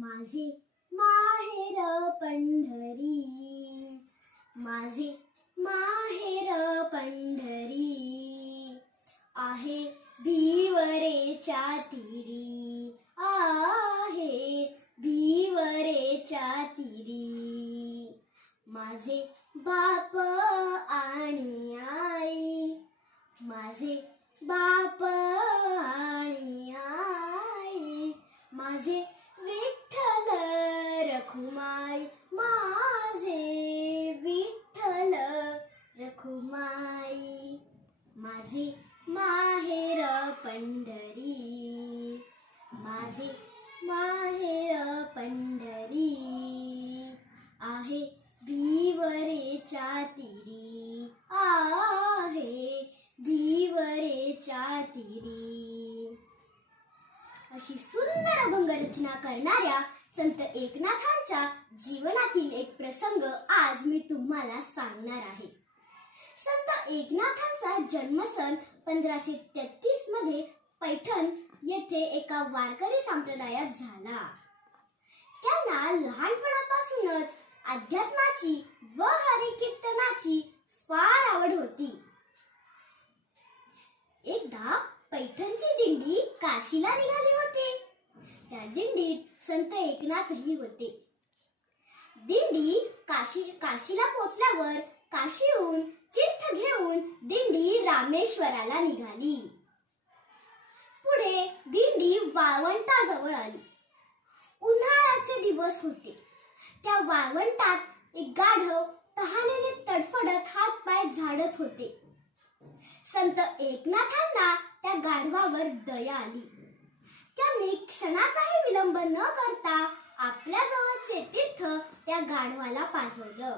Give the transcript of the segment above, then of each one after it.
माझे माहेर पंढरी. माझे माहेर पंढरी. आहे भीवरेच्या तिरी. आहे भीवरेच्या तिरी. माझे बाप आणि आई. माझे बाप आणि आई. माझे माझे माहेर पंढरी. माझे माहेर पंढरी. आहे भिवरेच्या तिरी. आहे भिवरेच्या तिरी. अशी सुंदर अभंग रचना करणाऱ्या संत एकनाथांच्या जीवनातील एक प्रसंग आज मी तुम्हाला सांगणार आहे. संत एकनाथांचा जन्म सन पंधराशे तेहतीसमध्ये पैठण येथे एका वारकरी संप्रदायात झाला. त्यांना लहानपणापासूनच अध्यात्माची व हरिकीर्तनाची फार आवड होती. एकदा पैठणची दिंडी काशीला निघाली होती. त्या दिंडीत संत एकनाथही होते. दिंडी काशी काशीला पोचल्यावर काशीहून घेऊन दिंडी रामेश्वराला निघाली. पुढे दिंडी वाळवंटाजवळ आली. उन्हाळ्याचे दिवस होते. त्या वाळवंटात एक गाढव तहानेने तडफडत हात पाय झाडत होते. संत एकनाथांना त्या गाढवावर दया आली. त्यांनी क्षणाचाही विलंब न करता आपल्या जवळचे तीर्थ त्या गाढवाला पाजवलं.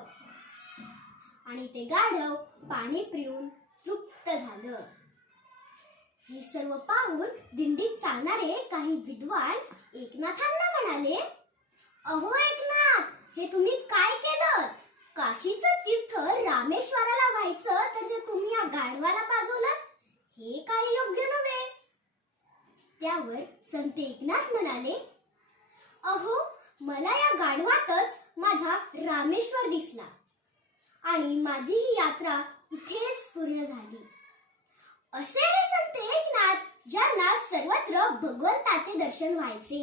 आणि ते गाढव पाणी पिऊन तृप्त झालं. हे सर्व पाहून दिंडीत चालणारे काही विद्वान एकनाथांना म्हणाले अहो एकनाथ हे तुम्ही काय केलं? काशीचं तीर्थ रामेश्वराला व्हायचं तर ते तुम्ही या गाढवाला पाजवलं? हे काही योग्य नव्हे. त्यावर संत एकनाथ म्हणाले अहो मला या गाढवातच माझा रामेश्वर दिसला. आणि माझी ही यात्रा इथेच पूर्ण झाली. असे हे संत एकनाथ ज्यांना सर्वत्र भगवंताचे दर्शन व्हायचे.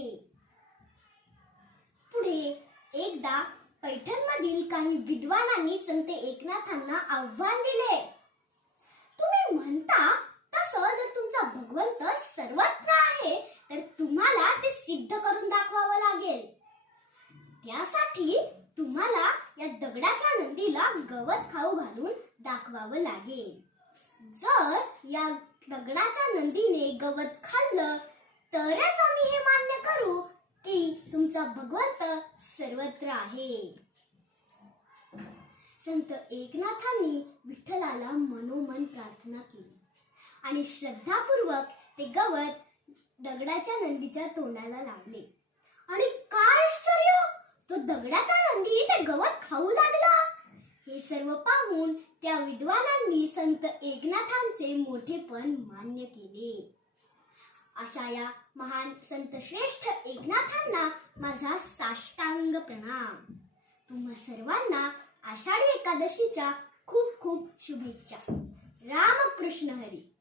पुढे एकदा पैठण मधील काही विद्वानांनी संत एकनाथांना आव्हान दिले. तुम्ही म्हणता तसं जर तुमचा भगवंत सर्वत्र आहे तर तुम्हाला ते सिद्ध करून दाखवावं लागेल. त्यासाठी तुम्हाला या दगडाच्या नंदीला गवत खाऊ घालून दाखवावं लागेल. जर या दगडाच्या नंदीने गवत खाल्लं तरच आम्ही हे मान्य करू की तुमचा भगवंत सर्वत्र आहे. संत एकनाथांनी विठ्ठलाला मनोमन प्रार्थना केली आणि श्रद्धापूर्वक ते गवत दगडाच्या नंदीच्या तोंडाला लावले. आणि काय आश्चर्य! तो दगडाचा नंदी ते गवत खाऊ लागला. हे सर्व पाहून त्या विद्वानांनी संत एकनाथांचे मोठेपण मान्य केले. अशा या महान संत श्रेष्ठ एकनाथांना माझा साष्टांग प्रणाम. तुम्हा सर्वांना आषाढी एकादशीच्या खूप खूप शुभेच्छा. रामकृष्ण हरी.